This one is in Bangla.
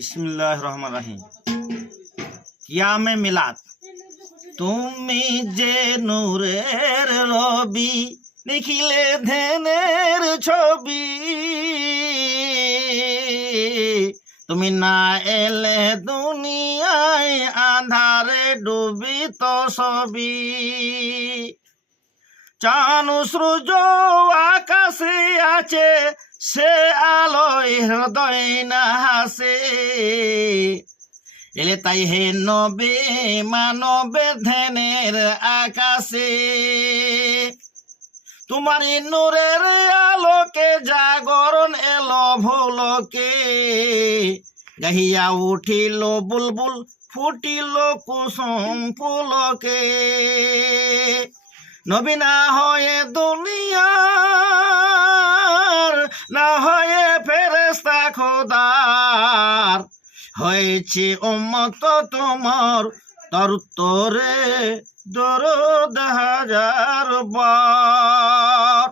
बिस्मिल्लाहिर रहमानिर रहीम। कियामे मिलाद তুমি যে নূরের রবি দেখিলে ধ্যানের ছবি, তুমি না এলে দুনিয়ায় আঁধারে ডুবিত সবই। চাঁদ সূর্য আকাশে আছে, সে আলোয় হৃদয় না হাসে। এলে তাই হে নবে মানবে ধ্যানের আকাশে, তোমার নূরের আলোকে জাগরণ এলো ভোলকে। গাহিয়া উঠিল বুলবুল ফুটিল কুসুম ফুলকে। নবী না হয়ে দুনিয়ার, না হয়ে ফেরেশতা খোদার, হয়েছে উম্মত তোমার তার উত্তরে দরুদ হাজার বার।